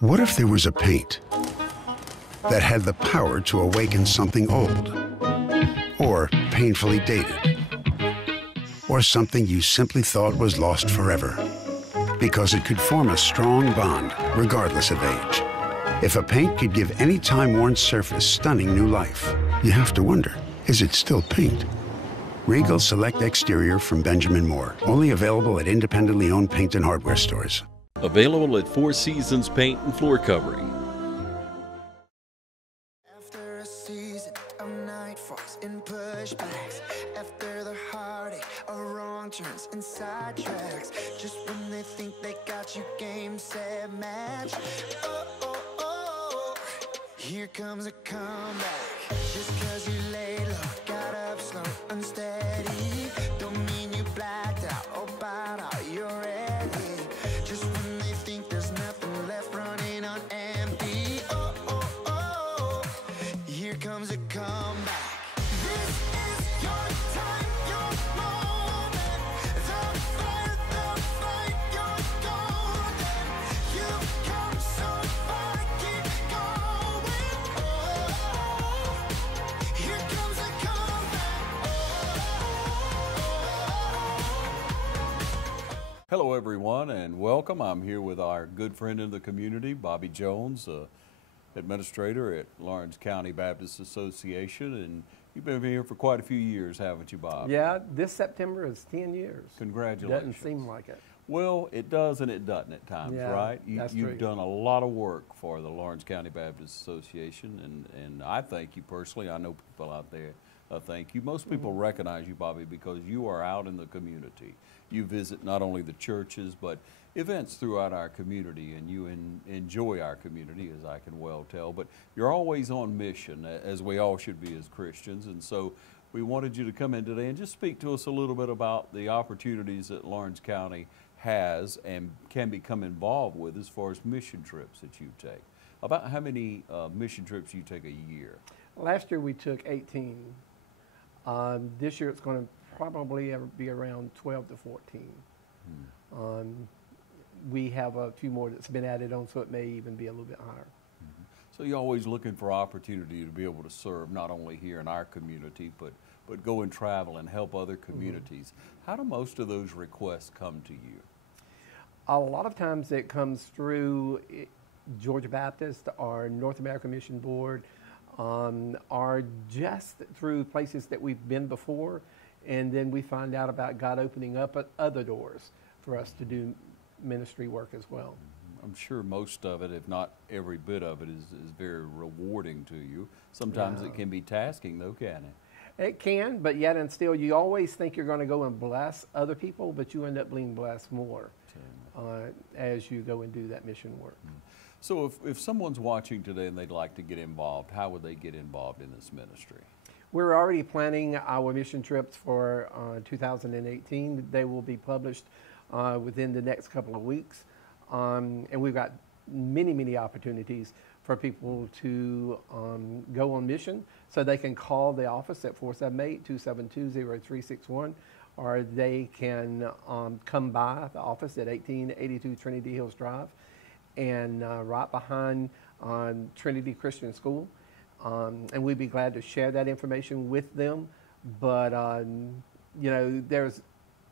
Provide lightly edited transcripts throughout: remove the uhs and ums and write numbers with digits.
What if there was a paint that had the power to awaken something old, or painfully dated, or something you simply thought was lost forever, because it could form a strong bond regardless of age? If a paint could give any time-worn surface stunning new life, you have to wonder, is it still paint? Regal Select Exterior from Benjamin Moore, only available at independently owned paint and hardware stores. Available at Four Seasons Paint and Floor Covering. After a season of night falls and pushbacks, after the heartache of wrong turns and sidetracks, just when they think they got you game, set, match, here comes a comeback. Just cause you laid low, got up slow, unsteady, don't mean you blacked out or bowed out, you're ready. Just when they think there's nothing left, running on empty, here comes a comeback. This is your time, your moment, the fight, you're golden. You've come so far, keep going. Here comes a comeback. Hello everyone and welcome. I'm here with our good friend in the community, Bobby Jones, administrator at Lawrence County Baptist Association, and you've been here for quite a few years, haven't you, Bob? Yeah, this September is 10 years. Congratulations. Doesn't seem like it. Well, it does and it doesn't at times, Yeah, right? that's You've true. done a lot of work for the Lawrence County Baptist Association, and I thank you personally. I know people out there thank you. Most people recognize you, Bobby, because you are out in the community. You visit not only the churches, but events throughout our community, and you enjoy our community, as I can well tell. But you're always on mission, as we all should be as Christians. And so we wanted you to come in today and just speak to us a little bit about the opportunities that Lawrence County has and can become involved with as far as mission trips that you take. About how many mission trips you take a year? Last year we took 18. This year it's going to probably be around 12 to 14. We have a few more that's been added on, so it may even be a little bit higher. So you're always looking for opportunity to be able to serve not only here in our community, but go and travel and help other communities. How do most of those requests come to you? A lot of times it comes through Georgia Baptist or North American Mission Board, or just through places that we've been before, and then we find out about God opening up other doors for us to do ministry work as well. I'm sure most of it, if not every bit of it, is very rewarding to you. Sometimes it can be tasking though, can it? It can, but yet and still, you always think you're going to go and bless other people, but you end up being blessed more as you go and do that mission work. So if someone's watching today and they'd like to get involved, how would they get involved in this ministry? We're already planning our mission trips for 2018. They will be published within the next couple of weeks. And we've got many opportunities for people to go on mission. So they can call the office at 478-272-0361, or they can come by the office at 1882 Trinity Hills Drive, and right behind Trinity Christian School. And we'd be glad to share that information with them. But, you know, there's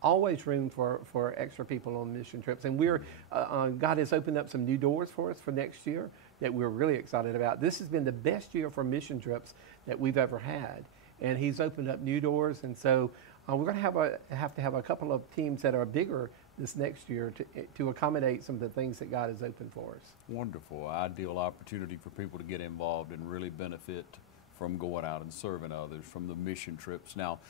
always room for extra people on mission trips. And we're, God has opened up some new doors for us for next year that we're really excited about. This has been the best year for mission trips that we've ever had. And He's opened up new doors. And so we're going to have to have a couple of teams that are bigger this next year to accommodate some of the things that God has opened for us. Wonderful. Ideal opportunity for people to get involved and really benefit from going out and serving others, from the mission trips. Now,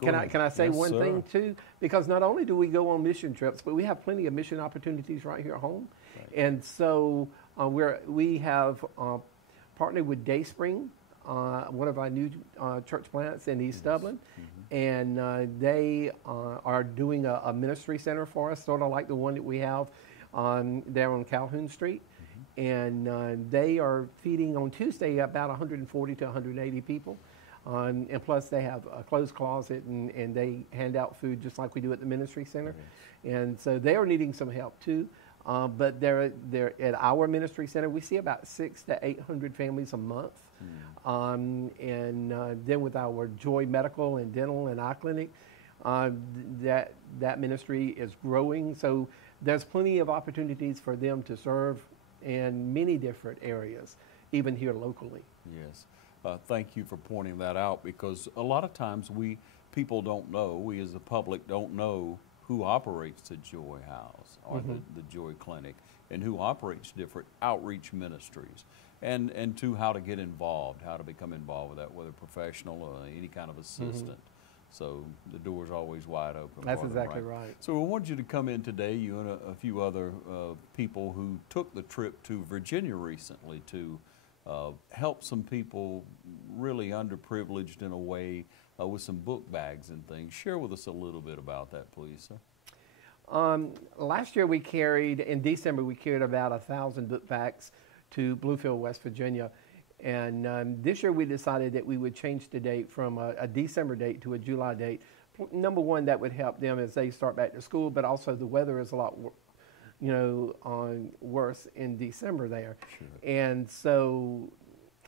can I say one thing too? Because not only do we go on mission trips, but we have plenty of mission opportunities right here at home. Right. And so we have partnered with Dayspring, one of our new church plants in East Dublin. And they are doing a ministry center for us, sort of like the one that we have there on Calhoun Street. And they are feeding on Tuesday about 140 to 180 people. And plus they have a clothes closet, and they hand out food just like we do at the ministry center. And so they are needing some help too. But they're at our ministry center. We see about 600 to 800 families a month. And then with our Joy Medical and Dental and Eye Clinic, that ministry is growing. So there's plenty of opportunities for them to serve in many different areas, even here locally. Yes. Thank you for pointing that out, because a lot of times people don't know, we as the public don't know who operates the Joy House or the Joy Clinic, and who operates different outreach ministries, and how to get involved, how to become involved with that, whether professional or any kind of assistant. So the door's always wide open. That's exactly right. So we wanted you to come in today, you and a few other people who took the trip to Virginia recently to help some people really underprivileged in a way with some book bags and things. Share with us a little bit about that, please, sir. Last year in December, we carried about 1,000 book bags to Bluefield, West Virginia. And this year we decided that we would change the date from a December date to a July date. Number one, that would help them as they start back to school, but also the weather is a lot worse in December there. Sure. And so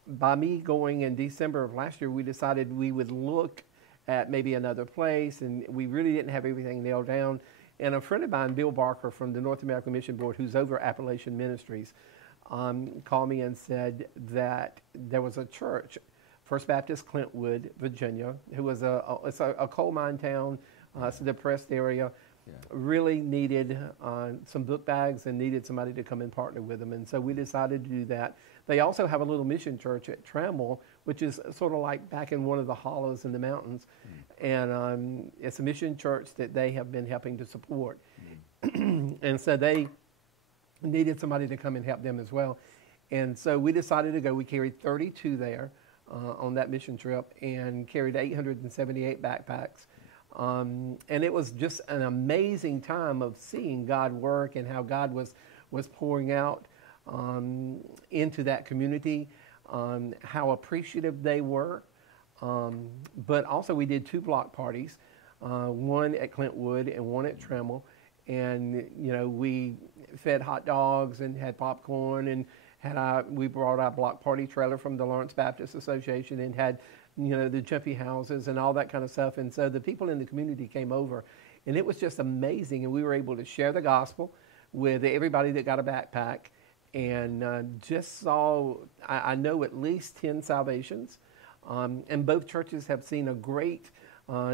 by me going in December of last year, we decided we would look at maybe another place, and we really didn't have everything nailed down. And a friend of mine, Bill Barker from the North American Mission Board, who's over Appalachian Ministries, called me and said that there was a church, First Baptist Clintwood, Virginia, who was it's a coal mine town, it's a depressed area, really needed some book bags and needed somebody to come and partner with them. And so we decided to do that. They also have a little mission church at Trammell, which is sort of like back in one of the hollows in the mountains. And it's a mission church that they have been helping to support. And so they needed somebody to come and help them as well. And so we decided to go. We carried 32 there on that mission trip and carried 878 backpacks. And it was just an amazing time of seeing God work and how God was pouring out into that community, how appreciative they were. But also we did 2 block parties, one at Clintwood and one at Trammell. And, we fed hot dogs and had popcorn and we brought our block party trailer from the Lawrence Baptist Association and had, the jumpy houses and all that kind of stuff. And so the people in the community came over, and it was just amazing. And we were able to share the gospel with everybody that got a backpack, and just saw, I know, at least 10 salvations. And both churches have seen a great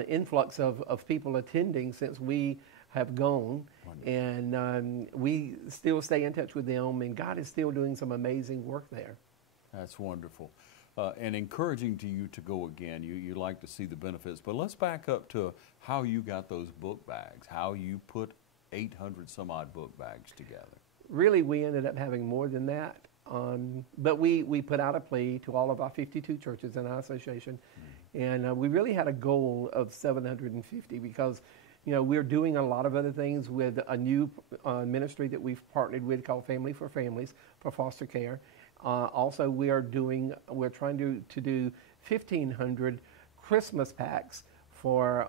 influx of people attending since we have gone. And we still stay in touch with them, and God is still doing some amazing work there. That's wonderful. And encouraging to you to go again. You like to see the benefits. But let's back up to how you got those book bags, how you put 800 some odd book bags together. Really, we ended up having more than that. But we put out a plea to all of our 52 churches in our association. And we really had a goal of 750 because, we're doing a lot of other things with a new ministry that we've partnered with called Family for Families for foster care. Also, we're trying to do 1,500 Christmas packs for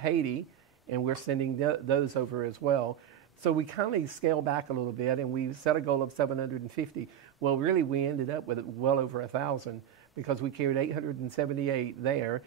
Haiti, and we're sending those over as well. So we kind of scaled back a little bit, and we set a goal of 750. Well, really, we ended up with well over 1,000 because we carried 878 there,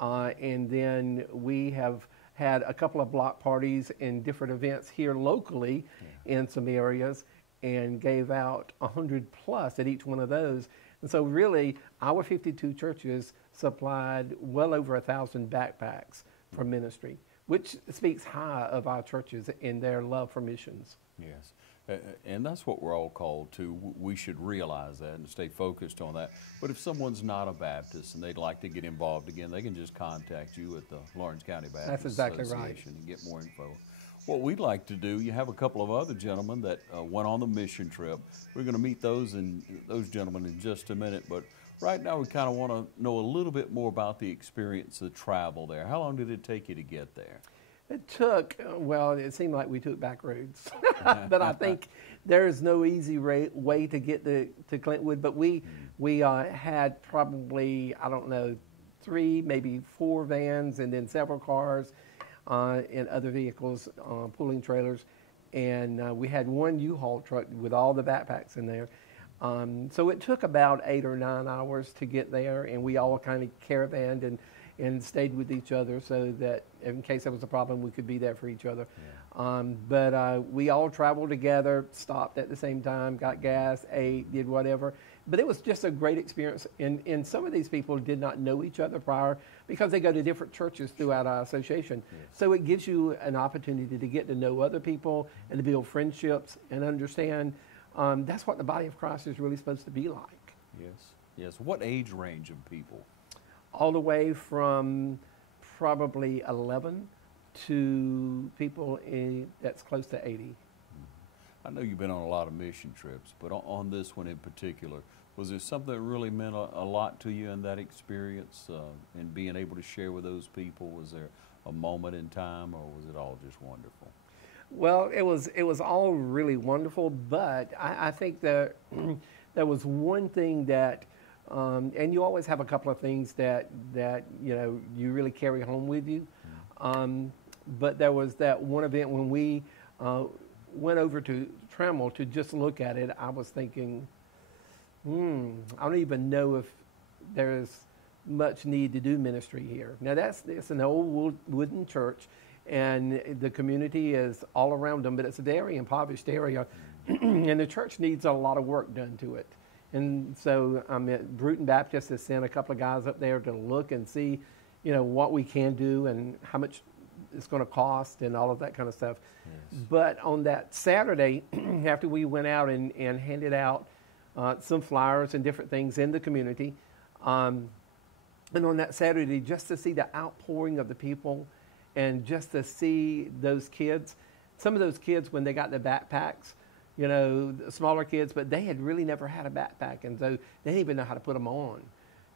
and then we have had a couple of block parties and different events here locally in some areas, and gave out 100 plus at each one of those. And so really, our 52 churches supplied well over 1,000 backpacks for ministry, which speaks high of our churches in their love for missions. Yes, and that's what we're all called to. We should realize that and stay focused on that. But if someone's not a Baptist and they'd like to get involved again, they can just contact you at the Lawrence County Baptist Association and get more info. What we'd like to do, you have a couple of other gentlemen that went on the mission trip. We're going to meet those gentlemen in just a minute, but right now we kind of want to know a little bit more about the experience of travel there. How long did it take you to get there? It took, it seemed like we took back roads, but I think there is no easy way to get to Clintwood, but we had probably, 3, maybe 4 vans and then several cars and other vehicles, pulling trailers. and we had one U-Haul truck with all the backpacks in there. So it took about 8 or 9 hours to get there, and we all kind of caravanned and stayed with each other so that in case there was a problem, we could be there for each other. Yeah. But we all traveled together, stopped at the same time, got gas, ate, did whatever. But it was just a great experience. And some of these people did not know each other prior because they go to different churches throughout our association. Yes. So it gives you an opportunity to get to know other people and to build friendships and understand that's what the body of Christ is really supposed to be like. Yes. Yes. What age range of people? All the way from probably 11 to people that's close to 80. I know you've been on a lot of mission trips, but on this one in particular, was there something that really meant a lot to you in that experience and being able to share with those people? Was there a moment in time, or was it all just wonderful? Well, it was all really wonderful, but I think that there was one thing that, and you always have a couple of things that you really carry home with you. But there was that one event when we went over to Trammell to just look at it. I was thinking, I don't even know if there's much need to do ministry here. Now it's an old wooden church, and the community is all around them, but it's a very impoverished area, and the church needs a lot of work done to it. And so Bruton Baptist has sent a couple of guys up there to look and see, what we can do and how much it's going to cost and all of that kind of stuff. Yes. But on that Saturday, after we went out and handed out some flyers and different things in the community, and on that Saturday, just to see the outpouring of the people and just to see those kids, some of those kids when they got the backpacks, smaller kids, but they had really never had a backpack, and so they didn't even know how to put them on,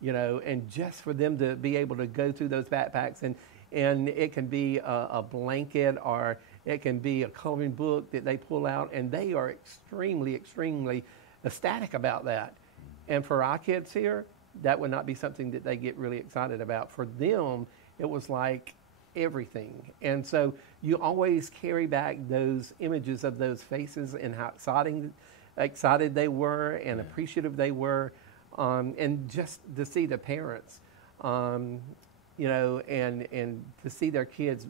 and just for them to be able to go through those backpacks, and it can be a blanket or it can be a coloring book that they pull out, and they are extremely, extremely ecstatic about that. And for our kids here, that would not be something that they get really excited about. For them, it was like everything. And so you always carry back those images of those faces and how excited they were and appreciative they were, and just to see the parents, and to see their kids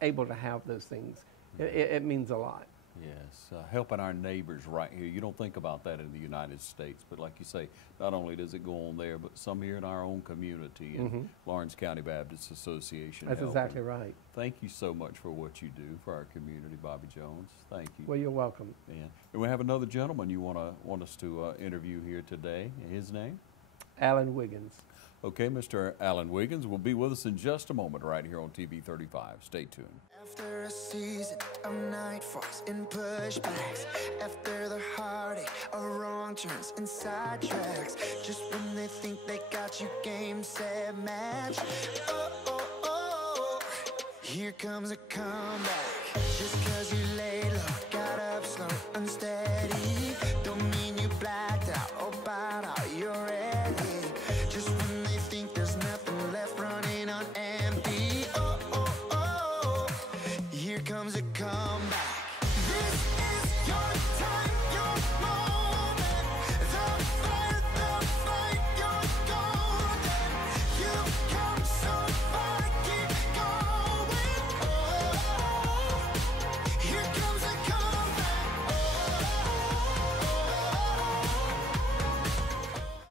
able to have those things, it means a lot. Yes, helping our neighbors right here. You don't think about that in the United States, but like you say, not only does it go on there, but some here in our own community and Lawrence County Baptist Association. That's helping. exactly right. Thank you so much for what you do for our community, Bobby Jones. Thank you. Well, you're welcome. And we have another gentleman you want us to interview here today. His name? Alan Wiggins. Okay, Mr. Alan Wiggins will be with us in just a moment right here on TV 35. Stay tuned. After a season of nightfalls and pushbacks, after the heartache of wrong turns and sidetracks, just when they think they got you game, set, match, here comes a comeback. Just cause you laid low, got up slow, unsteady, don't mean you blacked out or bowed out, you're ready. Just when they think there's nothing left, running on empty, here comes a comeback. This is your time, your moment. The fight, you're golden. You've come so far, keep going. Here comes a comeback.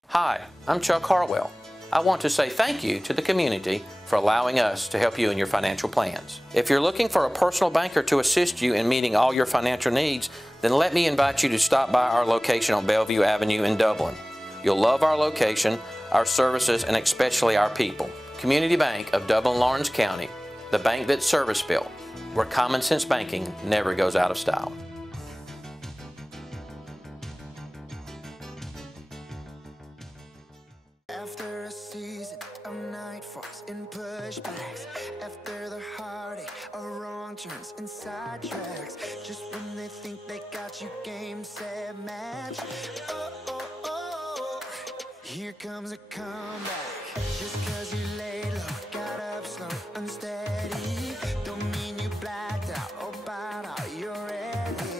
Hi, I'm Chuck Harwell. I want to say thank you to the community for allowing us to help you in your financial plans. If you're looking for a personal banker to assist you in meeting all your financial needs, then let me invite you to stop by our location on Bellevue Avenue in Dublin. You'll love our location, our services, and especially our people. Community Bank of Dublin-Lawrence County, the bank that's service-built, where common sense banking never goes out of style. After a season of nightfalls and pushbacks, after the heartache of wrong turns and sidetracks, just when they think they got you game, set, match, here comes a comeback. Just cause you laid low, got up slow, unsteady, don't mean you blacked out or bowed out, you're ready.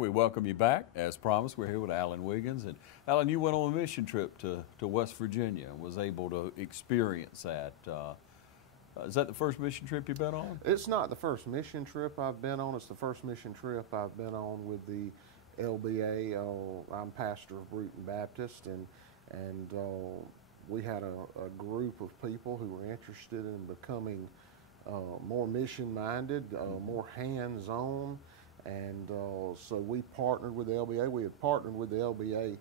we welcome you back. As promised, we're here with Alan Wiggins. And Alan, you went on a mission trip to West Virginia and was able to experience that. Is that the first mission trip you've been on? It's not the first mission trip I've been on. It's the first mission trip I've been on with the LBA. I'm pastor of Bruton Baptist, and we had a group of people who were interested in becoming more mission-minded, more hands-on, and so we partnered with the LBA. We had partnered with the LBA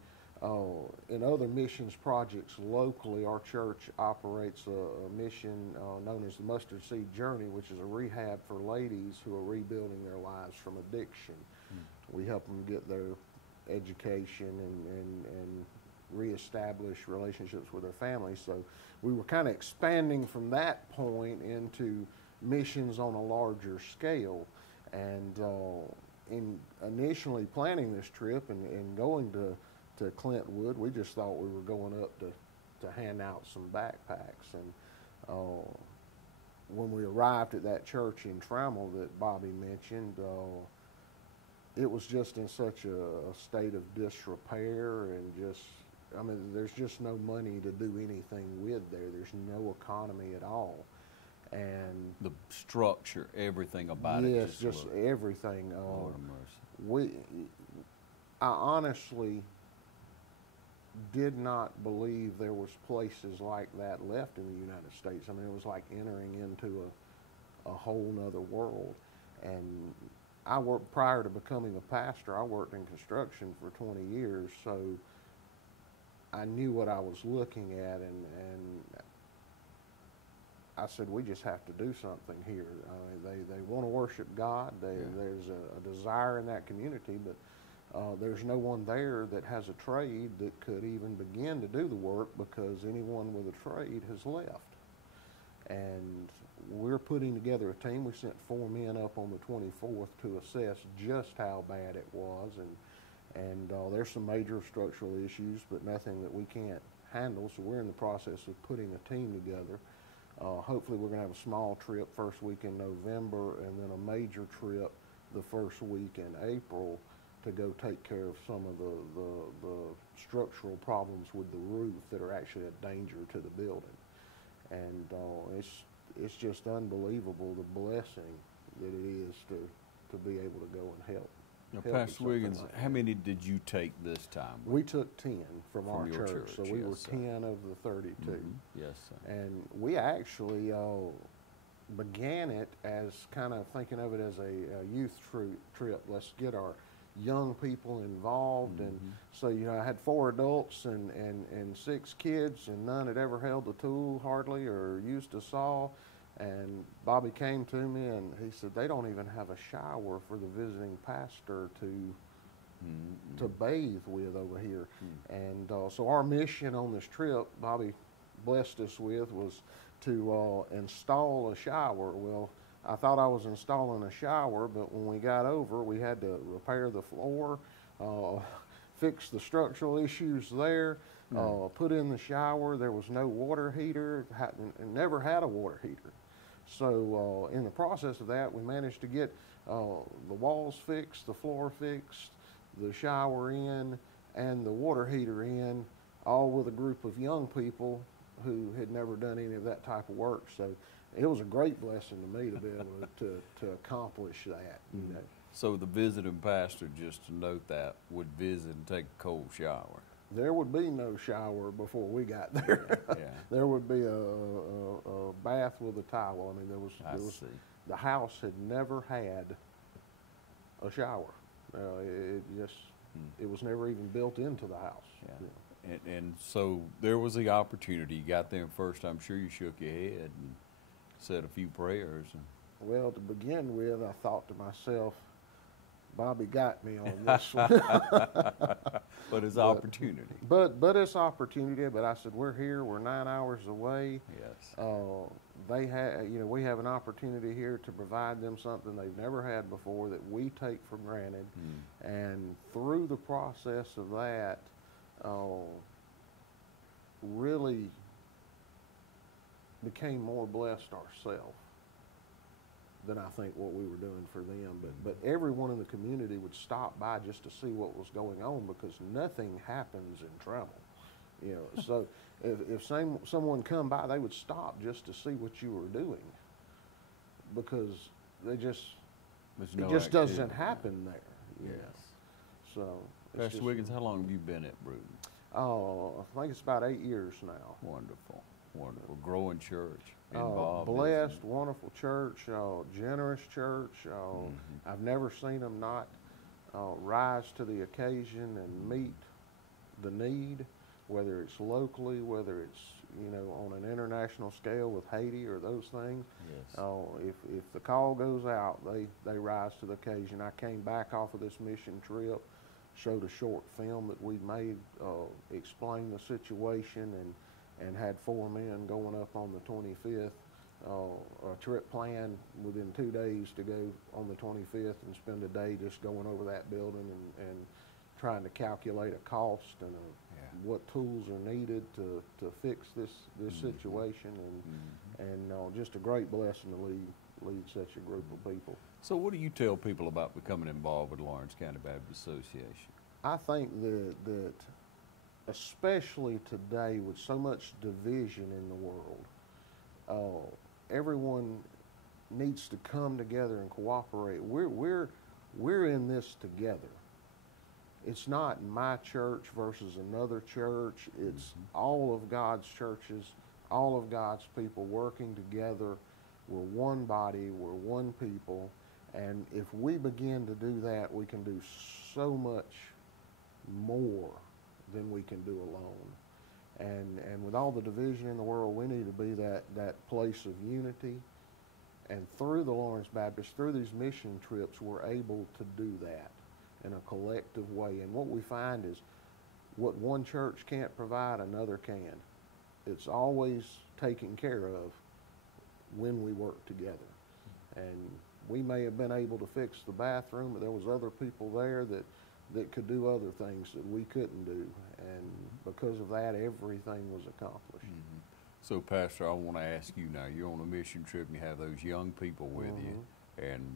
in other missions projects locally. Our church operates a mission known as the Mustard Seed Journey, which is a rehab for ladies who are rebuilding their lives from addiction. We help them get their education and reestablish relationships with their families. So we were kind of expanding from that point into missions on a larger scale. And in initially planning this trip and going to Clintwood, we just thought we were going up to hand out some backpacks. And when we arrived at that church in Trammell that Bobby mentioned, it was just in such a state of disrepair, and just, I mean, there's just no money to do anything with there. There's no economy at all. And the structure, everything about it. Yes, just everything. Lord of mercy. I honestly did not believe there was places like that left in the United States. I mean, it was like entering into a whole nother world. And I worked, prior to becoming a pastor, I worked in construction for 20 years, so I knew what I was looking at, and I said, we just have to do something here. They want to worship God. There's a desire in that community, but there's no one there that has a trade that could even begin to do the work, because anyone with a trade has left. And we're putting together a team. We sent 4 men up on the 24th to assess just how bad it was, and there's some major structural issues, but nothing that we can't handle. So we're in the process of putting a team together. Hopefully we're going to have a small trip first week in November, and then a major trip the first week in April to go take care of some of the structural problems with the roof that are actually a danger to the building. And it's just unbelievable, the blessing that it is to be able to go and help. Now, Pastor Wiggins, like how many did you take this time? We took 10 from our your church, so we were 10 of the 32. Yes, sir. And we actually began it as kind of thinking of it as a youth trip. Let's get our young people involved. And so, you know, I had 4 adults and 6 kids, and none had ever held a tool hardly or used a saw. And Bobby came to me and he said, they don't even have a shower for the visiting pastor to bathe with over here. And so our mission on this trip, Bobby blessed us with, was to install a shower. Well, I thought I was installing a shower, but when we got over, we had to repair the floor, fix the structural issues there, put in the shower. There was no water heater, never had a water heater. So in the process of that, we managed to get the walls fixed, the floor fixed, the shower in, and the water heater in, all with a group of young people who had never done any of that type of work. So it was a great blessing to me to be able to accomplish that. You know. So the visiting pastor, just to note that, would visit and take a cold shower. There would be no shower before we got there. Yeah. There would be a bath with a towel. I mean, there was the house had never had a shower. It was never even built into the house. Yeah. Yeah. And so there was the opportunity. You got there first. I'm sure you shook your head and said a few prayers. Well, to begin with, I thought to myself, Bobby got me on this one. But it's opportunity. But it's opportunity. But I said, we're here. We're 9 hours away. Yes. They have, you know, we have an opportunity here to provide them something they've never had before that we take for granted. And through the process of that, really became more blessed ourselves. than I think what we were doing for them. But everyone in the community would stop by just to see what was going on, because nothing happens in trouble. You know, so if someone come by, they would stop just to see what you were doing, because it just doesn't happen there. Yes. So, it's Pastor just, Wiggins, how long have you been at Bruton? oh, I think it's about 8 years now. Wonderful, wonderful. Growing church, involved. Blessed, wonderful church, generous church. I've never seen them not rise to the occasion and meet the need, whether it's locally, whether it's, you know, on an international scale with Haiti or those things. Yes. If the call goes out, they rise to the occasion. I came back off of this mission trip, showed a short film that we made, explained the situation, and had 4 men going up on the 25th, a trip planned within 2 days to go on the 25th and spend a day just going over that building and trying to calculate a cost and what tools are needed to fix this situation, and just a great blessing to lead such a group of people. So what do you tell people about becoming involved with Lawrence County Baptist Association? I think that especially today with so much division in the world, everyone needs to come together and cooperate. We're in this together. It's not my church versus another church. It's all of God's churches, all of God's people working together. We're one body, we're one people, and if we begin to do that, we can do so much more than we can do alone. And with all the division in the world, we need to be that place of unity. And through the Lawrence Baptist, through these mission trips, we're able to do that in a collective way. And what we find is what one church can't provide, another can. It's always taken care of when we work together. And we may have been able to fix the bathroom, but there was other people there that could do other things that we couldn't do. And because of that, everything was accomplished. So, Pastor, I want to ask you now, you're on a mission trip and you have those young people with you, and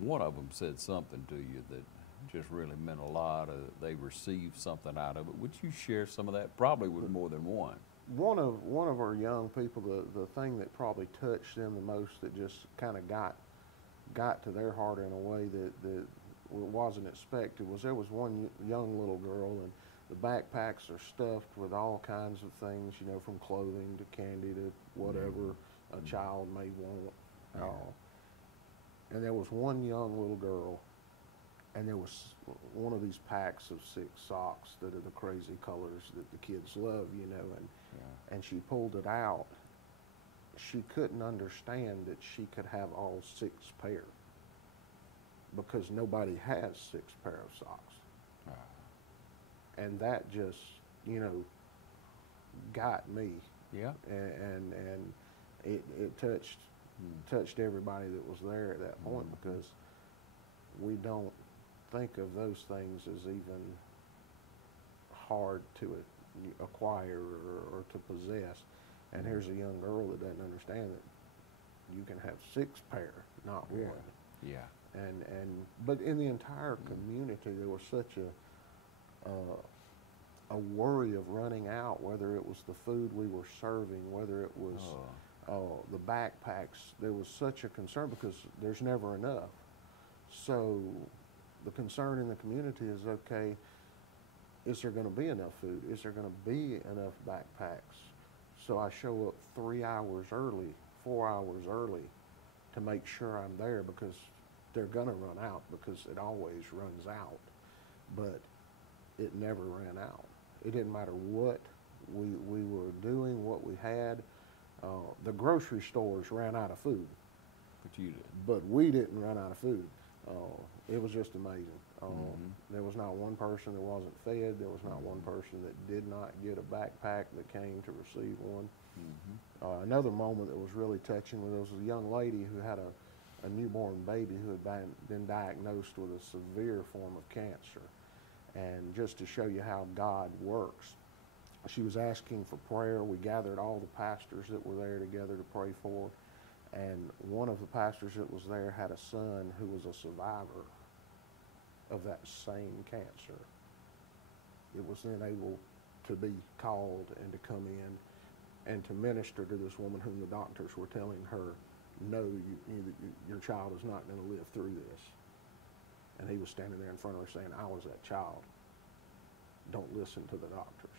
one of them said something to you that just really meant a lot. They received something out of it. Would you share some of that? Probably with more than one. One of our young people, the thing that probably touched them the most, that just kind of got to their heart in a way that wasn't expected, was there was one young little girl, and the backpacks are stuffed with all kinds of things, you know, from clothing to candy to whatever a child may want. And there was one young little girl, and there was one of these packs of 6 socks that are the crazy colors that the kids love, you know, and she pulled it out. She couldn't understand that she could have all 6 pair, because nobody has 6 pair of socks. And that just, you know, got me. Yeah. And it touched everybody that was there at that point, because we don't think of those things as even hard to acquire or to possess. And here's a young girl that doesn't understand that you can have 6 pair, not one. Yeah. But in the entire community, there was such a worry of running out, whether it was the food we were serving, whether it was the backpacks. There was such a concern, because there's never enough. So the concern in the community is, okay, is there going to be enough food? Is there going to be enough backpacks? So I show up 3 hours early, 4 hours early, to make sure I'm there, because they're going to run out, because it always runs out. But it never ran out. It didn't matter what we were doing, what we had. The grocery stores ran out of food. But you did. But we didn't run out of food. It was just amazing. There was not one person that wasn't fed. There was not one person that did not get a backpack that came to receive one. Another moment that was really touching was a young lady who had a newborn baby who had been diagnosed with a severe form of cancer. And just to show you how God works, she was asking for prayer. We gathered all the pastors that were there together to pray for her. And one of the pastors that was there had a son who was a survivor of that same cancer. It was then able to be called and to come in and to minister to this woman whom the doctors were telling her, no, your child is not going to live through this. And he was standing there in front of her saying, I was that child. Don't listen to the doctors.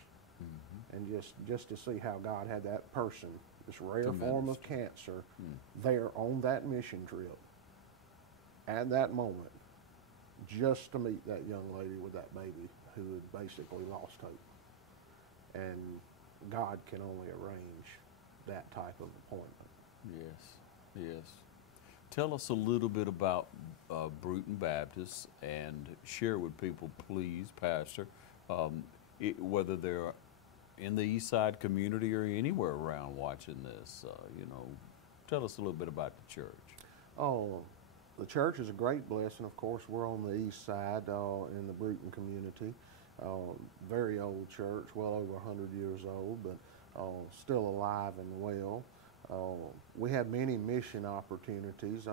Mm-hmm. And just to see how God had that person, this rare form of cancer, there on that mission trip, at that moment, just to meet that young lady with that baby who had basically lost hope. And God can only arrange that type of appointment. Yes, yes. Tell us a little bit about Bruton Baptist and share with people, please, Pastor, whether they're in the East Side community or anywhere around watching this, tell us a little bit about the church. Oh, the church is a great blessing. Of course, we're on the East Side in the Bruton community. Very old church, well over 100 years old, but still alive and well. We have many mission opportunities.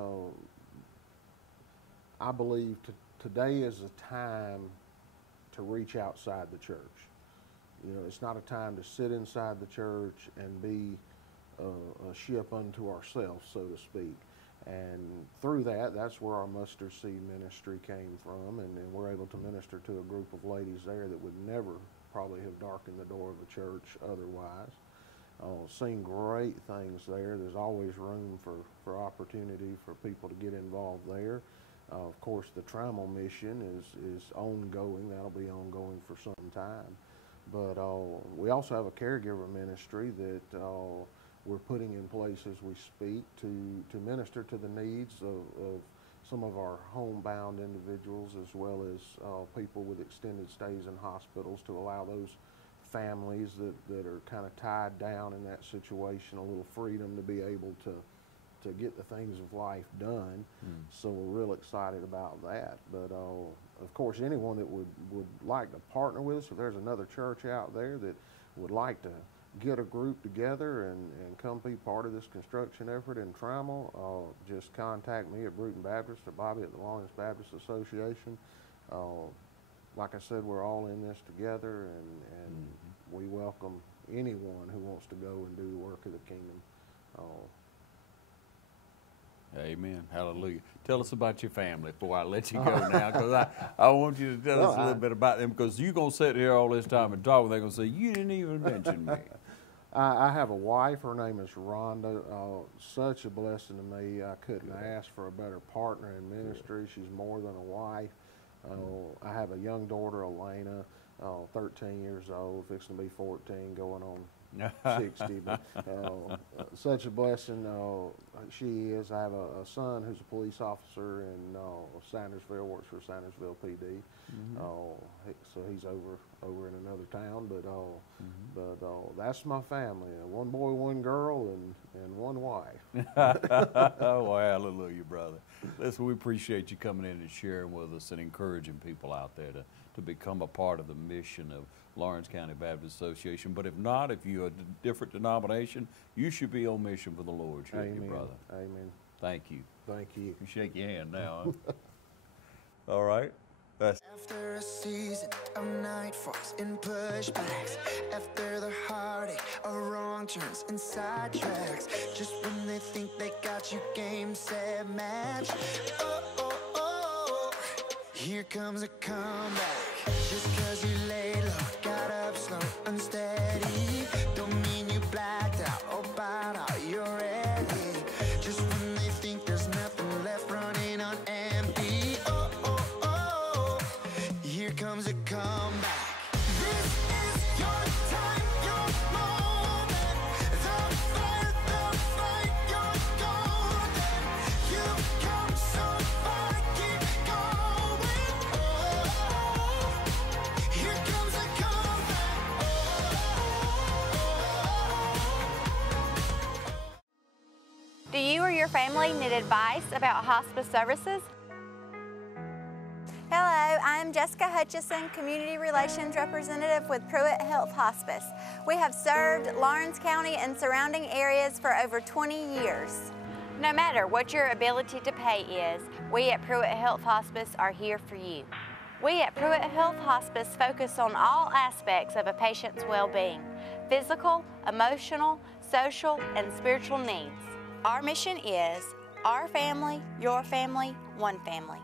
I believe today is a time to reach outside the church. It's not a time to sit inside the church and be a ship unto ourselves, so to speak. And through that's where our mustard seed ministry came from, and we're able to minister to a group of ladies there that would never probably have darkened the door of a church otherwise. Seen great things there. There's always room for opportunity for people to get involved there. Of course, the Trammell mission is ongoing. That'll be ongoing for some time. But we also have a caregiver ministry that we're putting in place as we speak to minister to the needs of some of our homebound individuals, as well as people with extended stays in hospitals, to allow those families that are kind of tied down in that situation a little freedom to be able to get the things of life done. So we're real excited about that. But of course, anyone that would like to partner with us, if there's another church out there that would like to get a group together and come be part of this construction effort in Trammell, just contact me at Bruton Baptist or Bobby at the Lawrence Baptist Association. Like I said, we're all in this together, and we welcome anyone who wants to go and do the work of the kingdom. Amen. Hallelujah. Tell us about your family before I let you go now, because I want you to tell us a little bit about them, because you're going to sit here all this time and talk, and they're going to say, you didn't even mention me. I have a wife. Her name is Rhonda. Such a blessing to me. I couldn't ask for a better partner in ministry. She's more than a wife. I have a young daughter, Elena, 13 years old, fixing to be 14, going on 60. But, such a blessing she is. I have a son who's a police officer in Sandersville, works for Sandersville PD. So he's over in another town. But that's my family. One boy, one girl, and one wife. Oh, hallelujah, brother. Listen, we appreciate you coming in and sharing with us and encouraging people out there to become a part of the mission of Lawrence County Baptist Association. But if not, if you're a different denomination, you should be on mission for the Lord, shouldn't you, brother? Amen. Thank you. Thank you. You shake your hand now, huh? All right. After a season of nightfalls and pushbacks, after the heartache of wrong turns and sidetracks, just when they think they got you game, set, match, here comes a comeback. Just cause you laid low, got up slow, unsteady, don't mean you blacked out or bowed out, you're ready. Just when they think there's nothing left, running on empty, here comes a comeback. This is your time, your moment. The fight, you're golden. You've come so far, keep going. Here comes a comeback. Do you or your family need advice about hospice services? Hello, I'm Jessica Hutchison, Community Relations Representative with Pruitt Health Hospice. We have served Lawrence County and surrounding areas for over 20 years. No matter what your ability to pay is, we at Pruitt Health Hospice are here for you. We at Pruitt Health Hospice focus on all aspects of a patient's well-being: physical, emotional, social, and spiritual needs. Our mission is our family, your family, one family.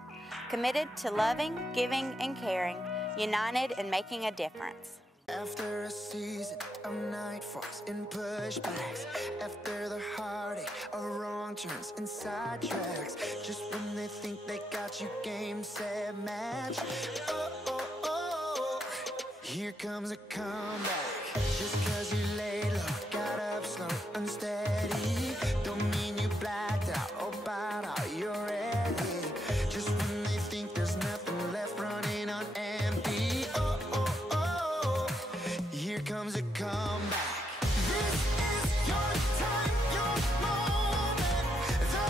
Committed to loving, giving, and caring, united in making a difference. After a season of nightfalls and pushbacks, after the heartache of wrong turns and sidetracks, just when they think they got you game, set, match, oh, oh, oh, here comes a comeback. Just cause you laid low, got up slow, unsteady, don't mean you blacked out or bowed out, you're ready. Just when they think there's nothing left, running on empty, oh, oh, oh, here comes a comeback. This is your time, your moment. The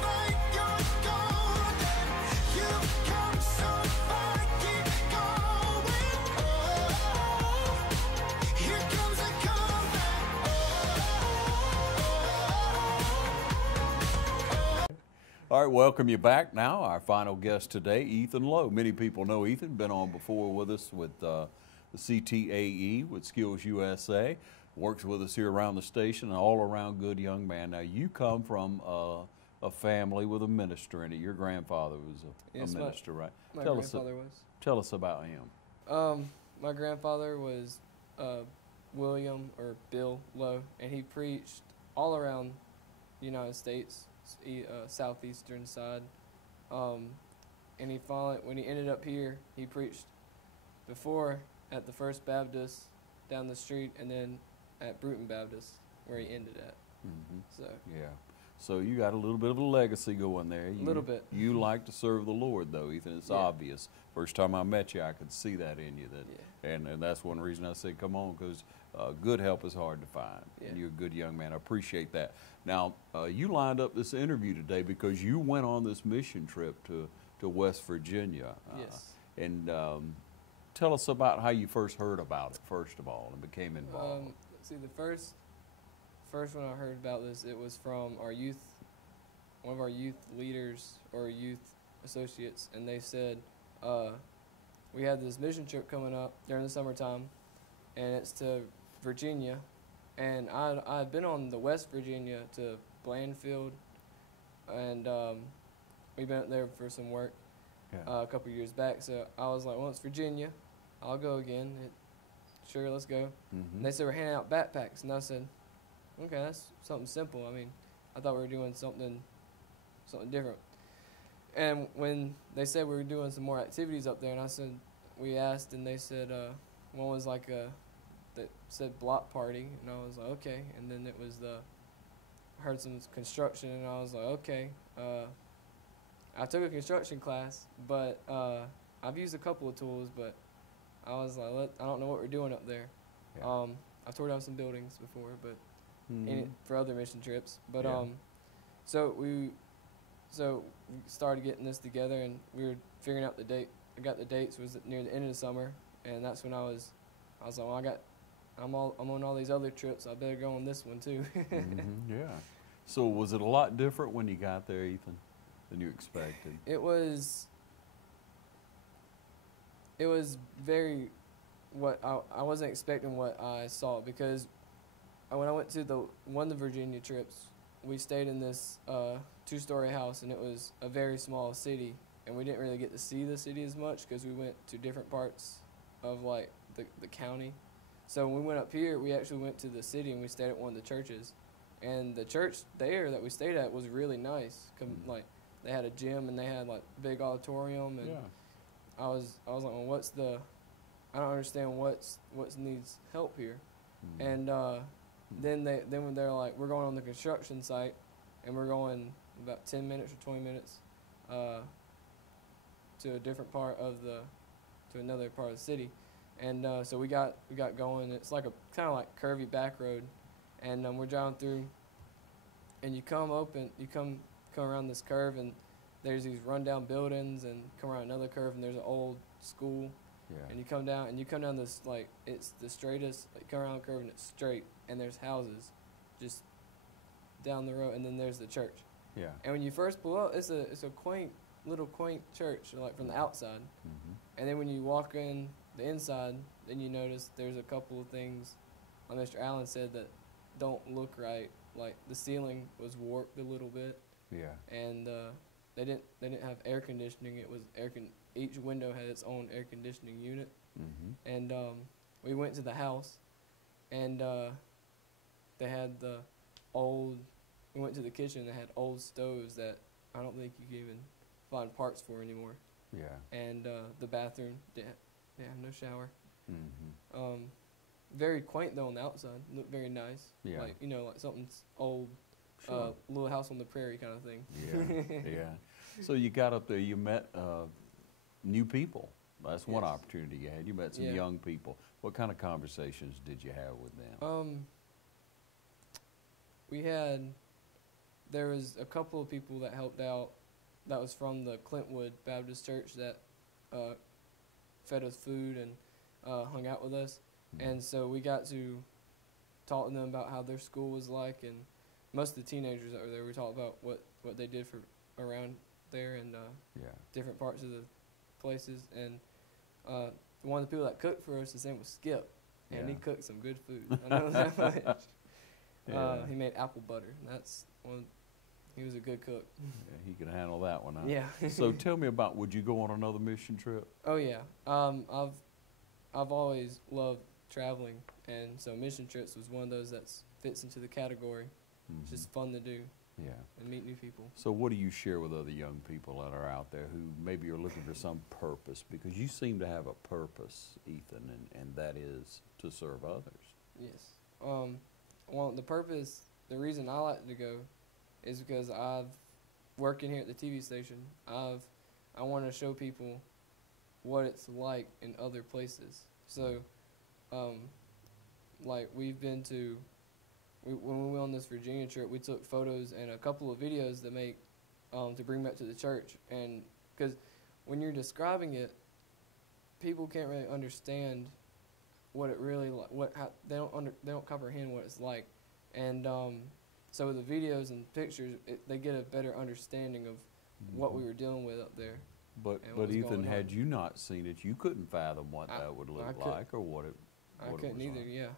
fight, you're golden. You've come so far, keep going. Oh, here comes a comeback. All right, welcome you back now. Our final guest today, Ethan Lowe. Many people know Ethan, been on before with us with the CTAE, with Skills USA. Works with us here around the station, an all-around good young man. Now, you come from a family with a minister in it. Your grandfather was a minister, right? My grandfather was. Tell us about him. My grandfather was William or Bill Lowe, and he preached all around the United States, southeastern side. And he finally, when he ended up here, he preached before at the First Baptist down the street, and then at Bruton Baptist where he ended at. Mm-hmm. So yeah. So you got a little bit of a legacy going there. A little bit. You like to serve the Lord, though, Ethan. It's obvious. First time I met you, I could see that in you. And that's one reason I said, come on, because good help is hard to find. Yeah. And you're a good young man. I appreciate that. Now, you lined up this interview today because you went on this mission trip to West Virginia. Yes. And tell us about how you first heard about it, first of all, and became involved. See, the first when I heard about this, it was from one of our youth leaders or youth associates, and they said, we had this mission trip coming up during the summertime, and it's to Virginia, and I had been on the West Virginia to Blandfield, and we've been up there for some work a couple years back, so I was like, well, it's Virginia, I'll go again. Sure, let's go. Mm-hmm. And they said we're handing out backpacks, and I said, okay, that's something simple. I mean, I thought we were doing something different. And when they said we were doing some more activities up there, and I said, we asked, and they said one was like that said block party, and I was like, okay. And then it was I heard some construction, and I was like, okay. I took a construction class, but I've used a couple of tools, but I was like, I don't know what we're doing up there. Yeah. I've tore down some buildings before, but Mm-hmm. for other mission trips. But Yeah. so we started getting this together, and we were figuring out the date. I got the dates was near the end of the summer, and that's when I was like, well, I'm on all these other trips. I better go on this one too. Mm-hmm. Yeah. So was it a lot different when you got there, Ethan, than you expected? It was very I wasn't expecting what I saw, because when I went to one of the Virginia trips, we stayed in this 2-story house, and it was a very small city, and we didn't really get to see the city as much because we went to different parts of like the county. So when we went up here, we actually went to the city, and we stayed at one of the churches, and the church there that we stayed at was really nice. Like they had a gym, and they had like big auditorium, and I was like, well, I don't understand what needs help here. And then when they're like, we're going on the construction site, and we're going about 10 minutes or 20 minutes to a different part of to another part of the city. And so we got going. It's like a kind of like curvy back road, and we're driving through, and you come around this curve, and there's these rundown buildings, and come around another curve, and there's an old school. Yeah. And you come down this, like, it's the straightest, like, come around the curve, and it's straight, and there's houses just down the road, and then there's the church. Yeah. And when you first pull up, it's a quaint church, like from the outside. And then when you walk in the inside, then you notice there's a couple of things, like Mr. Allen said, that don't look right. Like the ceiling was warped a little bit. Yeah. And they didn't have air conditioning. It was each window had its own air conditioning unit. And we went to the house, and they had the old. We went to the kitchen. They had old stoves that I don't think you can even find parts for anymore. Yeah. And the bathroom didn't have no shower. Very quaint though on the outside. Looked very nice. Yeah. Like, you know, like something's old, Sure. Little House on the Prairie kind of thing. Yeah. Yeah. So you got up there. You met new people. That's one opportunity you had. You met some young people. What kind of conversations did you have with them? There was a couple of people that helped out that was from the Clintwood Baptist Church that fed us food and hung out with us. And so we got to talk to them about how their school was like, and most of the teenagers that were there, we talked about what they did for around there and different parts of the places. And one of the people that cooked for us, his name was Skip, and he cooked some good food. I know that much. He made apple butter, and that's one. He was a good cook. Yeah, he could handle that one, huh? Yeah. So tell me about, would you go on another mission trip? Oh yeah. I've always loved traveling, and so mission trips was one of those that fits into the category. It's just fun to do. Yeah. And meet new people. So what do you share with other young people that are out there who maybe are looking for some purpose? Because you seem to have a purpose, Ethan, and that is to serve others. Yes. Well, the reason I like to go is because working here at the TV station, I want to show people what it's like in other places. So, like we've been to, when we went on this Virginia trip, we took photos and a couple of videos to make, to bring back to the church. And because when you're describing it, people can't really understand what it really they don't comprehend what it's like. And so with the videos and pictures, they get a better understanding of what we were dealing with up there. But Ethan, had you not seen it, you couldn't fathom what that would look like or what it I couldn't either, yeah.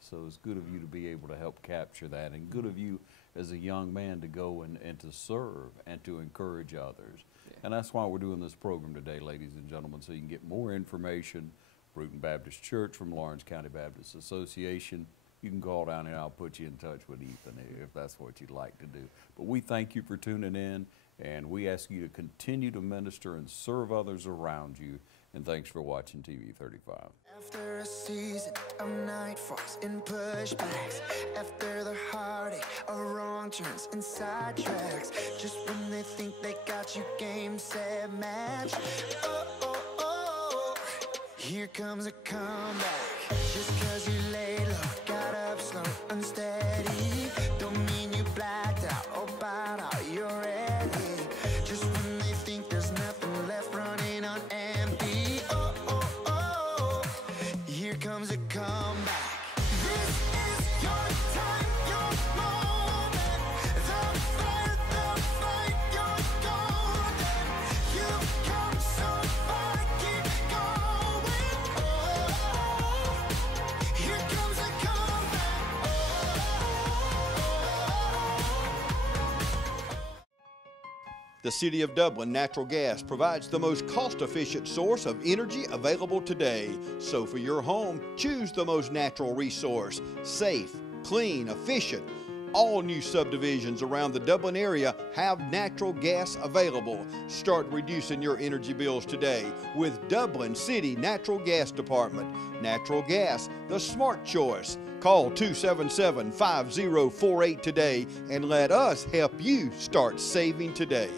So it's good of you to be able to help capture that, and good of you as a young man to go and to serve and to encourage others. Yeah. And that's why we're doing this program today, ladies and gentlemen, so you can get more information. Bruton Baptist Church from Lawrence County Baptist Association. You can call down and I'll put you in touch with Ethan if that's what you'd like to do. But we thank you for tuning in, and we ask you to continue to minister and serve others around you. And thanks for watching TV 35. After a season of night falls and pushbacks, after the heartache of wrong turns and sidetracks, just when they think they got you game, set, match, oh, oh, oh, here comes a comeback. Just cause you laid low, got up slow, unsteady, don't mean you blacked out or bowed out, you're ready. Just when they think there's nothing left, running on empty, oh, oh, oh, here comes a comeback. This is your time, your moment, the fight, you're golden. You've come so far, keep going, oh, here comes a comeback, The City of Dublin Natural Gas provides the most cost-efficient source of energy available today. So for your home, choose the most natural resource. Safe, clean, efficient. All new subdivisions around the Dublin area have natural gas available. Start reducing your energy bills today with Dublin City Natural Gas Department. Natural gas, the smart choice. Call 277-5048 today and let us help you start saving today.